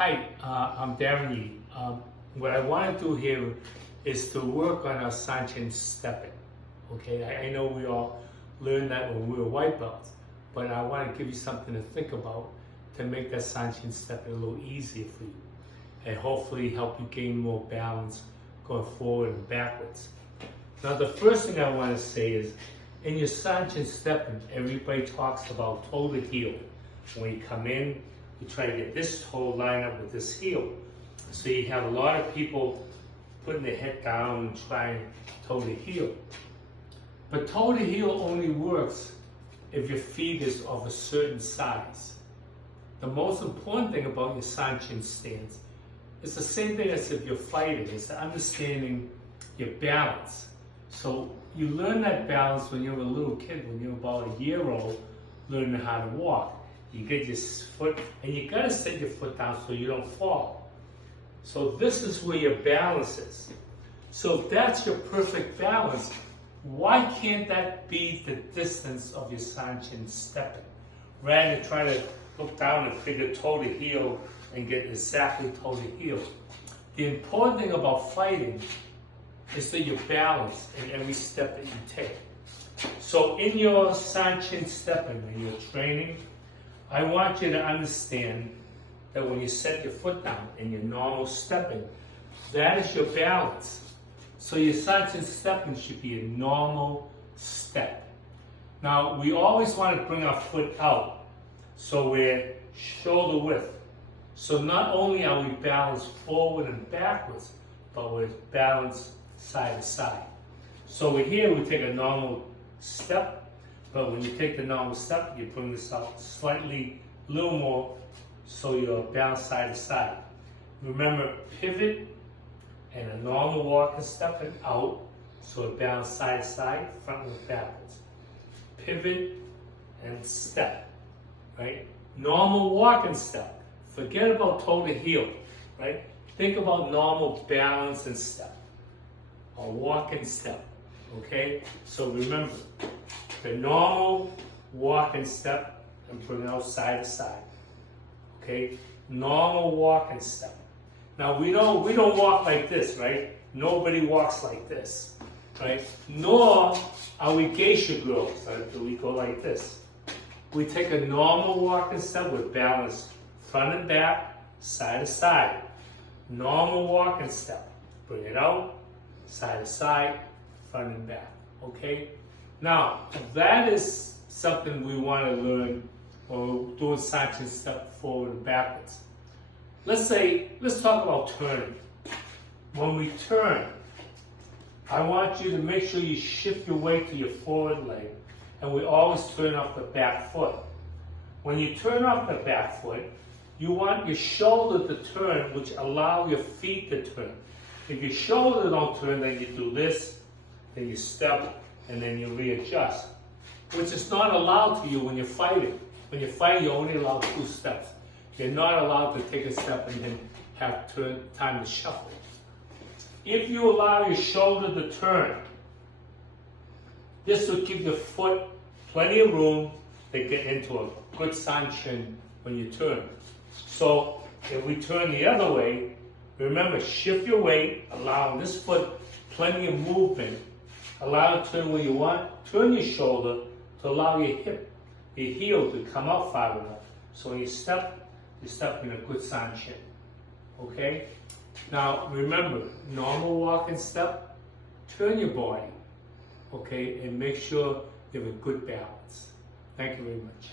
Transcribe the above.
Hi, I'm Darin Yee. What I want to do here is to work on our Sanchin stepping. Okay, I know we all learned that when we were white belts, but I want to give you something to think about to make that Sanchin stepping a little easier for you, and hopefully help you gain more balance going forward and backwards. Now, the first thing I want to say is, in your Sanchin stepping, everybody talks about toe to heel. When you come in, you try to get this toe lined up with this heel. So you have a lot of people putting their head down and trying toe to heel. But toe to heel only works if your feet is of a certain size. The most important thing about your Sanchin stance is the same thing as if you're fighting, it's understanding your balance. So you learn that balance when you're a little kid, when you're about a year old, learning how to walk. You get your foot, and you gotta set your foot down so you don't fall. So this is where your balance is. So if that's your perfect balance, why can't that be the distance of your Sanchin stepping? Rather than try to look down and figure toe to heel and get exactly toe to heel. The important thing about fighting is that you're balanced in every step that you take. So in your Sanchin stepping, when you're training, I want you to understand that when you set your foot down in your normal stepping, that is your balance. So your Sanchin stepping should be a normal step. Now, we always want to bring our foot out so we're shoulder width. So not only are we balanced forward and backwards, but we're balanced side to side. So over here, we take a normal step. But when you take the normal step, you bring this out slightly, a little more, so you're balanced side to side. Remember, pivot and a normal walking stepping out, so it balanced side to side, front and backwards. Pivot and step, right? Normal walking step. Forget about toe to heel, right? Think about normal balance and step, or walking step, okay? So remember, the normal walk and step and bring it out side to side. Okay? Normal walk and step. Now we don't walk like this, right? Nobody walks like this, right? Nor are we geisha girls. Do we go like this? We take a normal walk and step with balance front and back, side to side. Normal walk and step. Bring it out, side to side, front and back. Okay? Now, that is something we want to learn or do a Sanchin step forward and backwards. Let's talk about turning. When we turn, I want you to make sure you shift your weight to your forward leg, and we always turn off the back foot. When you turn off the back foot, you want your shoulder to turn, which allow your feet to turn. If your shoulder don't turn, then you do this, then you step, and then you readjust, which is not allowed to you when you're fighting. When you're fighting, you're only allowed 2 steps. You're not allowed to take a step and then have time to shuffle. If you allow your shoulder to turn, this will give your foot plenty of room to get into a good Sanchin when you turn. So if we turn the other way, remember, shift your weight, allowing this foot plenty of movement. Allow it to turn where you want. Turn your shoulder to allow your hip, your heel to come out far enough. So when you step in a good Sanchin. Okay? Now remember, normal walk and step, turn your body. Okay? And make sure you have a good balance. Thank you very much.